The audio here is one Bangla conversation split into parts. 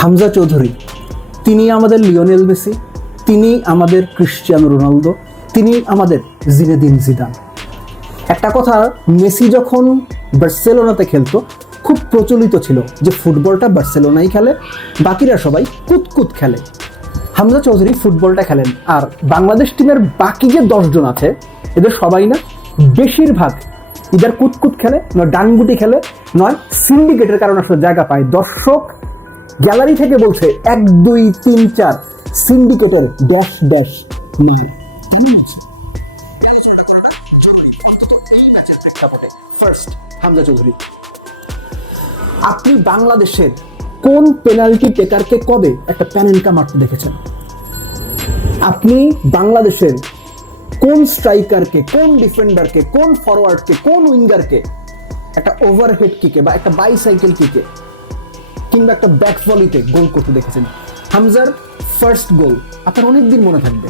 হামজা চৌধুরী, তিনি আমাদের লিওনেল মেসি, তিনি আমাদের ক্রিশ্চিয়ানো রোনালদো, তিনি আমাদের জিনেদিন জিদান। একটা কথা, মেসি যখন বার্সেলোনাতে খেলতো, খুব প্রচলিত ছিল যে ফুটবলটা বার্সেলোনাই খেলে, বাকিরা সবাই কুতকুত খেলে। হামজা চৌধুরী ফুটবলটা খেলেন, আর বাংলাদেশ টিমের বাকি যে দশজন আছে, এদের সবাই না বেশিরভাগ ইদার কুতকুত খেলে নয় ডানগুটি খেলে, নয়, সিন্ডিকেটের কারণে আসলে জায়গা পায়। দর্শক গ্যালারি থেকে বলছে এক, দুই, তিন, চার। সিন্ডিকেটের হামজা চৌধুরী আপনি বাংলাদেশের কোন পেনাল্টি টেকারকে কবে একটা প্যানেলকা মারতে দেখেছেন? আপনি বাংলাদেশের কোন স্ট্রাইকারকে, কোন ডিফেন্ডারকে, কোন ফরওয়ার্ডকে কোন উইঙ্গারকে একটা ওভারহেড কিকে বা একটা বাইসাইকেল কিকে কিংবা একটা ব্যাক ভলিতে গোল করতে দেখেছেন। হামজার ফার্স্ট গোল আপনার অনেকদিন মনে থাকবে।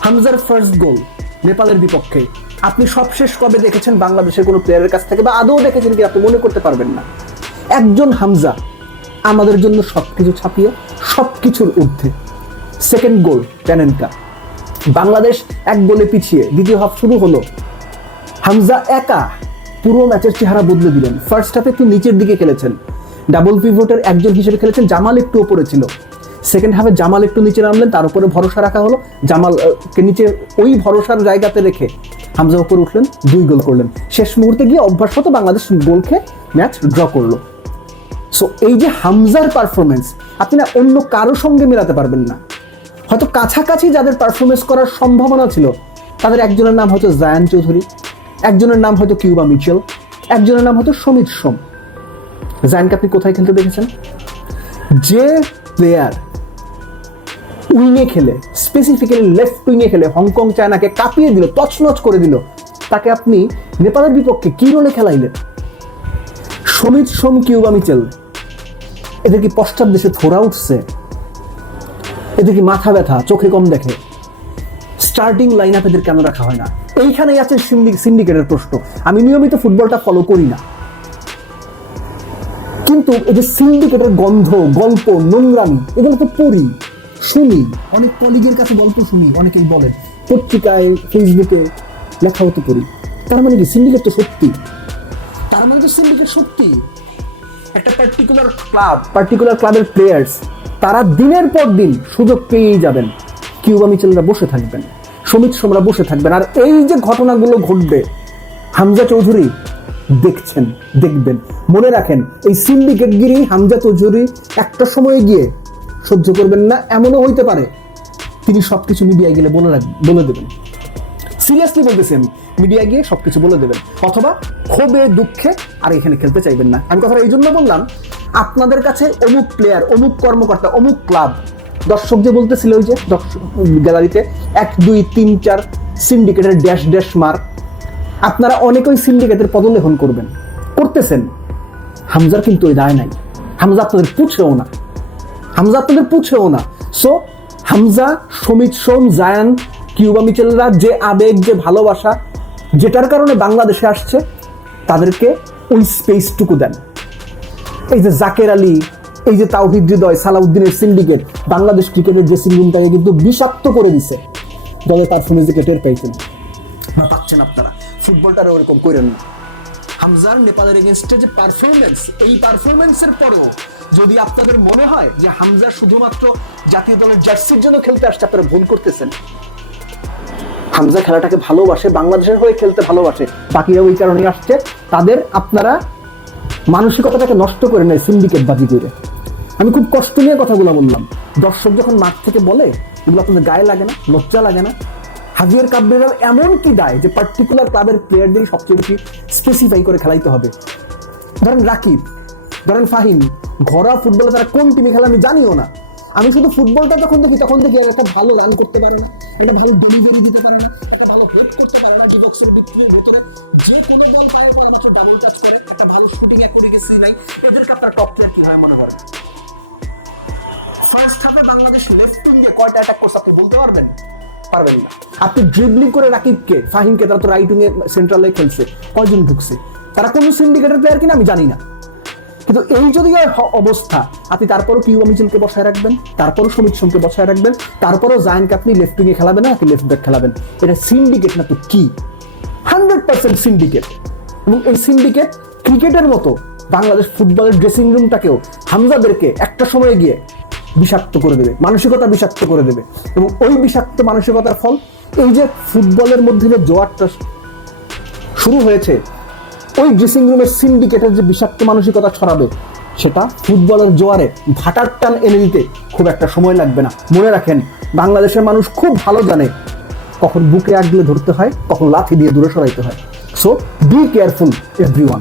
হামজার ফার্স্ট গোল নেপালের বিপক্ষে। আপনি সবশেষ কবে দেখেছেন বাংলাদেশের কোনো প্লেয়ারের কাছ থেকে বা আদৌ দেখেছেন কি আপনি মনে করতে পারবেন না। একজন হামজা আমাদের জন্য সবকিছু ছাপিয়ে সব কিছুর ঊর্ধ্বে। Second goal প্যানেনকা। বাংলাদেশ এক গোলে পিছিয়ে দ্বিতীয় হাফ শুরু হলো। হামজা একা পুরো ম্যাচের চেহারা বদলে দিলেন। ফার্স্ট হাফে একটু নিচের দিকে খেলেছেন। ডাবল পিভটের একজন হিসেবে খেলেছেন জামাল একটু ওপরে ছিল। সেকেন্ড হাফে জামাল একটু নিচে নামলেন, তার উপরে ভরসা রাখা হলো। জামাল কে নিচে ওই ভরসার জায়গাতে রেখে হামজা উপরে উঠলেন, দুই গোল করলেন। শেষ মুহূর্তে গিয়ে অভ্যাসগত বাংলাদেশ গোল খেয়ে ম্যাচ ড্র করল। সো এই যে হামজার পারফরমেন্স আপনি না অন্য কারও সঙ্গে মেলাতে পারবেন না। হয়তো কাছাকাছি যাদের পারফরমেন্স করার সম্ভাবনা ছিল, তাদের একজনের নাম হয়তো জায়ান চৌধুরী, একজনের নাম হয়তো কিউবা মিচেল, একজনের নাম হয়তো সমিত সোম। জায়ানকে আপনি কোথায় খেলতে দেখেছেন? যে প্লেয়ার উইংয়ে খেলে স্পেসিফিক্যালি লেফট উইংয়ে খেলে, হংকং, চায়নাকে কাঁপিয়ে দিল, তছনছ করে দিল, তাকে আপনি নেপালের বিপক্ষে কি রোলে খেলাইলেন? সমিত সোম, কিউবা মিচেল, এদের কি পশ্চাৎ দেশে থোড়া উঠছে? এদের কি মাথা ব্যথা, চোখে কম দেখে? স্টার্টিং লাইন আপ এদের কেন রাখা হয় না? এইখানেই আছে সিন্ডিকেটের প্রশ্ন। আমি নিয়মিত ফুটবলটা ফলো করি না। কিন্তু এই যে সিন্ডিকেটের গন্ধ, গল্প, নোংরামি, এগুলো তো পড়ি, শুনি। অনেক কলিগের কাছে গল্প শুনি, অনেকেই বলেন। পত্রিকায় ফেসবুকে লেখা হতে পড়ি। তার মানে কি? সিন্ডিকেট তো সত্যি। তার মানে তো সিন্ডিকেট সত্যি। একটা পার্টিকুলার ক্লাব পার্টিকুলার ক্লাবের প্লেয়ার্স তারা দিনের পর দিন সুযোগ পেয়েই যাবেন। কিউবা মিচেলরা বসে থাকবেন, সমিত সোমরা বসে থাকবেন, আর এই যে ঘটনাগুলো ঘটবে, হামজা চৌধুরী দেখছেন, দেখবেন। মনে রাখেন, এই সিন্ডিকেটগিরি হামজা চৌধুরী একটা সময়ে গিয়ে সহ্য করবেন না, এমনও হইতে পারে। তিনি সবকিছু মিডিয়ায় গেলে বলে রাখ- বলে দেবেন। সিরিয়াসলি বলতেছি আমি মিডিয়া গিয়ে সবকিছু বলে দেবেন। অথবা ক্ষোভে, দুঃখে আর এখানে খেলতে চাইবেন না। আমি কথাটা এই জন্য বললাম, আপনাদের কাছে অমুক প্লেয়ার অমুক কর্মকর্তা, অমুক ক্লাব দর্শক যে বলতেছিল ওই যে গ্যালারিতে এক, দুই, তিন, চার সিন্ডিকেটের ড্যাশ ড্যাশ মার। আপনারা অনেক ওই সিন্ডিকেটের পদলেখন করবেন। করতেছেন। হামজার কিন্তু ওই দায় নাই। হামজা আপনাদের পুছেও না। হামজা আপনাদের পুছেও না। সো হামজা, সমিত সোম, জায়ান, কিউবা মিচেলরা যে আবেগ, যে ভালোবাসা, যেটার কারণে বাংলাদেশে আসছে, তাদেরকে ওই স্পেসটুকু দেন। এই যে জাকের আলী, এই যে তাওহিদ হৃদয়, সালাউদ্দিনের সিন্ডিকেট বাংলাদেশ ক্রিকেটের ড্রেসিং রুমটাকে কিন্তু বিষাক্ত করে দিছে দলের পারফরমেন্সে টের পাইছেন বা পাচ্ছেন আপনারা। ফুটবলটার ওরকম করেন না। হামজার নেপালের এগেনস্টে যে পারফরমেন্স এই পারফরমেন্সের পরও যদি আপনাদের মনে হয় যে হামজা শুধুমাত্র জাতীয় দলের জার্সির জন্য খেলতে আসছে, আপনারা ভুল করতেছেন। হামজা খেলাটাকে ভালোবাসে, বাংলাদেশের হয়ে খেলতে ভালোবাসে। বাকিরা ওই কারণে আসছে। তাদের আপনারা মানসিকতাটাকে নষ্ট করে নেয় সিন্ডিকেট বাজি করে। আমি খুব কষ্ট নিয়ে কথাগুলো বললাম। দর্শক যখন মাঠ থেকে বলে, এগুলো আপনাদের গায়ে লাগে না, লজ্জা লাগে না। হাজিয়ার কাব্যের এমন কি দায় যে পার্টিকুলার ক্লাবের প্লেয়ারদেরই সবচেয়ে বেশি স্পেসিফাই করে খেলাইতে হবে? ধরেন রাকিব, ধরেন ফাহিম, ঘরোয়া ফুটবলে তারা কোন টিমে খেলে আমি জানিও না। আমি শুধু ফুটবলটা যখন দেখি, তখন দেখি একটা ভালো রান করতে পারে না, একটা ভালো ডেলিভারি দিতে পারে না, একটা ভালো হেড করতে পারে না ভিতরে যে কোনো বল পাওয়ার পর ডাবল করে, একটা ভালো শুটিং নাই টপ মনে ফার্স্ট হাফে বাংলাদেশ লেফট উইং দিয়ে কয়টা অ্যাটাক করছে আপনি বলতে পারবেন? পারবেন না। আপনি ড্রিবলিং করে রাকিবকে, ফাহিমকে, তারা তো রাইট উইং এ সেন্ট্রালে খেলছে, কয়জন ঢুকছে? তারা কোন সিন্ডিকেটের প্লেয়ার কিনা আমি জানি না। কিন্তু এই যদি অবস্থা, আপনি তারপরও কিউবা মিচেলকে বসায় রাখবেন, তারপরও সমিত সোমকে বসায় রাখবেন, তারপরও জায়ানকে আপনি লেফট উইংয়ে খেলাবেন না নাকি লেফট ব্যাক খেলাবেন। এটা সিন্ডিকেট না তো কি? হান্ড্রেড পার্সেন্ট সিন্ডিকেট এবং এই সিন্ডিকেট ক্রিকেটের মতো বাংলাদেশ ফুটবলের ড্রেসিং রুমটাকেও হামজাদেরকে একটা সময় গিয়ে বিষাক্ত করে দেবে, মানসিকতা বিষাক্ত করে দেবে। এবং ওই বিষাক্ত মানসিকতার ফল, এই যে ফুটবলের মধ্যে যে জোয়ারটা শুরু হয়েছে, ওই ড্রেসিং রুমের সিন্ডিকেটের যে বিষাক্ত মানসিকতা ছড়াবে, সেটা ফুটবলের জোয়ারে ভাটার টান এনে দিতে খুব একটা সময় লাগবে না। মনে রাখেন, বাংলাদেশের মানুষ খুব ভালো জানে কখন বুকে আগলে ধরতে হয়, কখন লাথি দিয়ে দূরে সরাইতে হয়। So be careful everyone